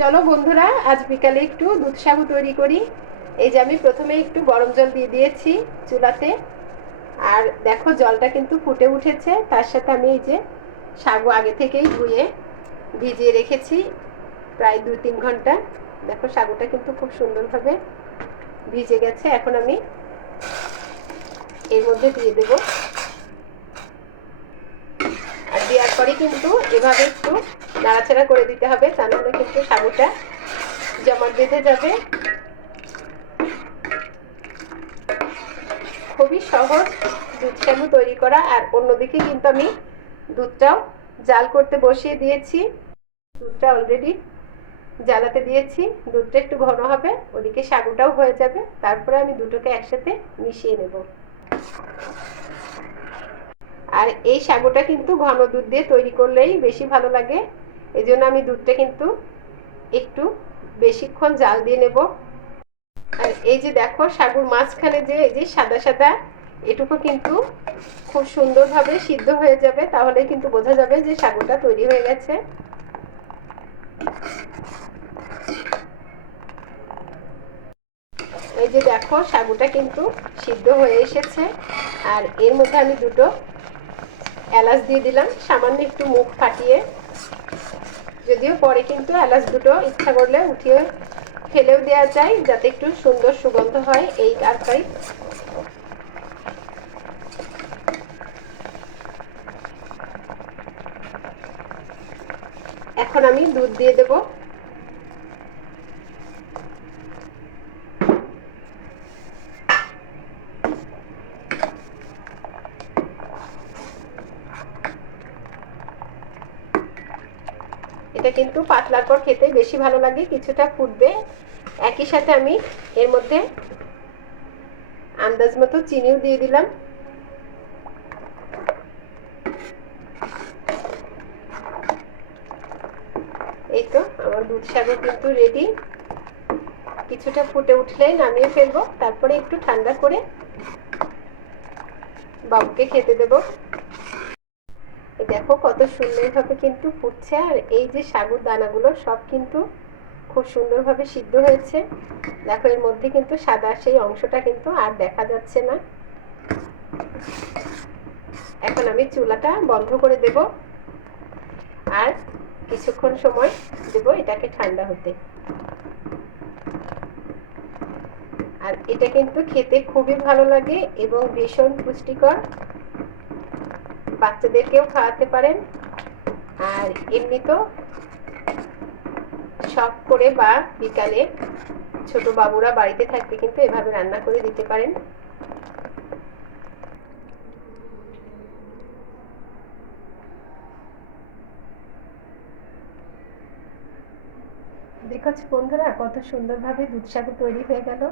চলো বন্ধুরা, আজ বিকালে একটু দুধ সাগু তৈরি করি। এই যে আমি প্রথমে একটু গরম জল দিয়ে দিয়েছি চুলাতে। আর দেখো, জলটা কিন্তু ফুটে উঠেছে। তার সাথে আমি এই যে সাগু আগে থেকেই ধুয়ে ভিজিয়ে রেখেছি প্রায় দু তিন ঘণ্টা। দেখো, সাগুটা কিন্তু খুব সুন্দরভাবে ভিজে গেছে। এখন আমি এর মধ্যে দিয়ে দেব। আর দেওয়ার পরে কিন্তু এভাবে একটু নাড়াচাড়া করে দিতে হবে তা নাহলে কিন্তু সাগুটা জমাট বেঁধে যাবে। খুবই সহজ দুধ সাগু তৈরি করা, আর অন্যদিকে কিন্তু আমি দুধটাও জাল করতে বসিয়ে দিয়েছি। দুধটা অলরেডি জ্বালাতে দিয়েছি, দুধটা একটু ঘন হবে, ওদিকে সাগুটাও হয়ে যাবে, তারপরে আমি দুটোকে একসাথে মিশিয়ে নেব। আর এই সাগুটা কিন্তু ঘন দুধ দিয়ে তৈরি করলেই বেশি ভালো লাগে। এই জন্য আমি দুধটা কিন্তু একটু বেশিক্ষণ জাল দিয়ে নেব। আর এই যে দেখো, সাগুর মাঝখানে যে, এই যে সাদা সাদা, এটুকু কিন্তু খুব সুন্দরভাবে সিদ্ধ হয়ে যাবে। তাহলে কিন্তু বোঝা যাবে যে সাগুটা তৈরি হয়ে গেছে। এই যে দেখো সাগুটা কিন্তু সিদ্ধ হয়ে এসেছে। আর এর মধ্যে আমি দুটো এলাচ দিয়ে দিলাম। সামান্য একটু মুখ ফাটিয়ে। যদিও পরে কিন্তু এলাচ দুটো ইচ্ছা করলে উঠিয়ে ফেলেও দেওয়া যায়, যাতে একটু সুন্দর সুগন্ধ হয় এই কাজটাই এখন আমি দুধ দিয়ে দেব। এটা কিন্তু পাতলার পর খেতে বেশি ভালো লাগে, কিছুটা ফুটবে। একই সাথে আমি এর মধ্যে আন্দাজ মতো চিনিও দিয়ে দিলাম। এই তো, আমার দুধ সাগর কিন্তু রেডি কিছুটা ফুটে উঠলেই নামিয়ে ফেলব, তারপরে একটু ঠান্ডা করে বাবুকে খেতে দেব। দেখো কত সুন্দরভাবে কিন্তু ফুটছে, আর এই যে সাগুর দানাগুলো সব কিন্তু খুব সুন্দরভাবে সিদ্ধ হয়েছে। দেখো, এর মধ্যে কিন্তু সাদা সেই অংশটা কিন্তু আর দেখা যাচ্ছে না। এখন আমি চুলাটা বন্ধ করে দেব, আর কিছুক্ষণ সময় দেব এটাকে ঠান্ডা হতে। আর এটা কিন্তু খেতে খুবই ভালো লাগে এবং ভীষণ পুষ্টিকর। বাচ্চাদেরকেও খাওয়াতে পারেন। আর এমনি তো শখ করে বা বিকালে ছোট বাবুরা বাড়িতে থাকতে কিন্তু এভাবে রান্না করে দিতে পারেন। দেখো বন্ধুরা, কত সুন্দরভাবে দুধ সাগু তৈরি হয়ে গেল।